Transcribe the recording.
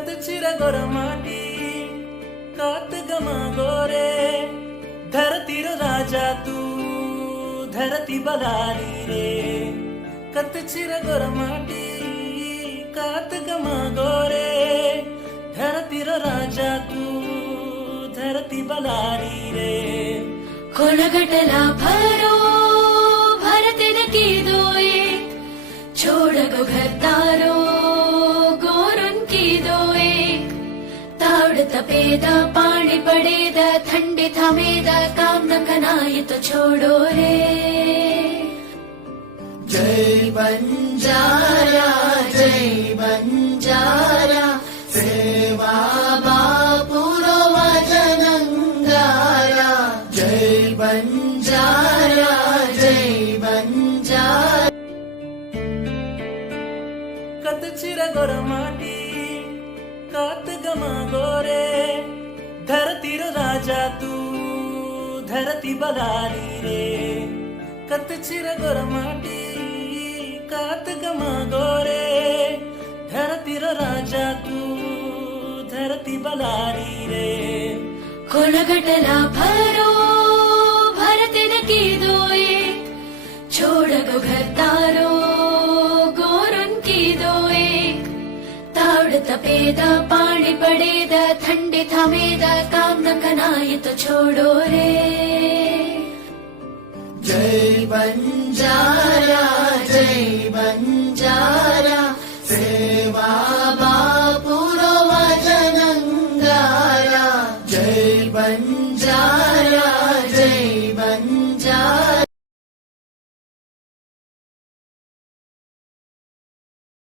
कत चिर गोर माटी कात गमा गोरे धरती रो राजा तू धरती बलाली रे कत चिर गोर माटी कात गमा गोरे धरती रो राजा तू धरती बलाली रे कोणगटला भरो भरते की दोए छोड़ गो घरदारो गोरुन की दोए तावड तपेद पाणी पडेद थंडी थांबेद काम न कनाई तो छोड़ो रे जय बंजारा सेवा बापुरो वजनंगारा जय बंजारा कत चिर गोर माटी कात गमा गोरे धरती रो राजा तू धरती बलाली रे कत चिर गोर माटी कात गमा गोरे धरती रो राजा तू धरती बलाली रे कोणगटला भरो भरते की दोए छोड़ गो घरदारो गोरुन की दोए तावड तपेद पाणी पडेद थंडी थांबेद काम न कनाई तो छोड़ो रे जय बंजारा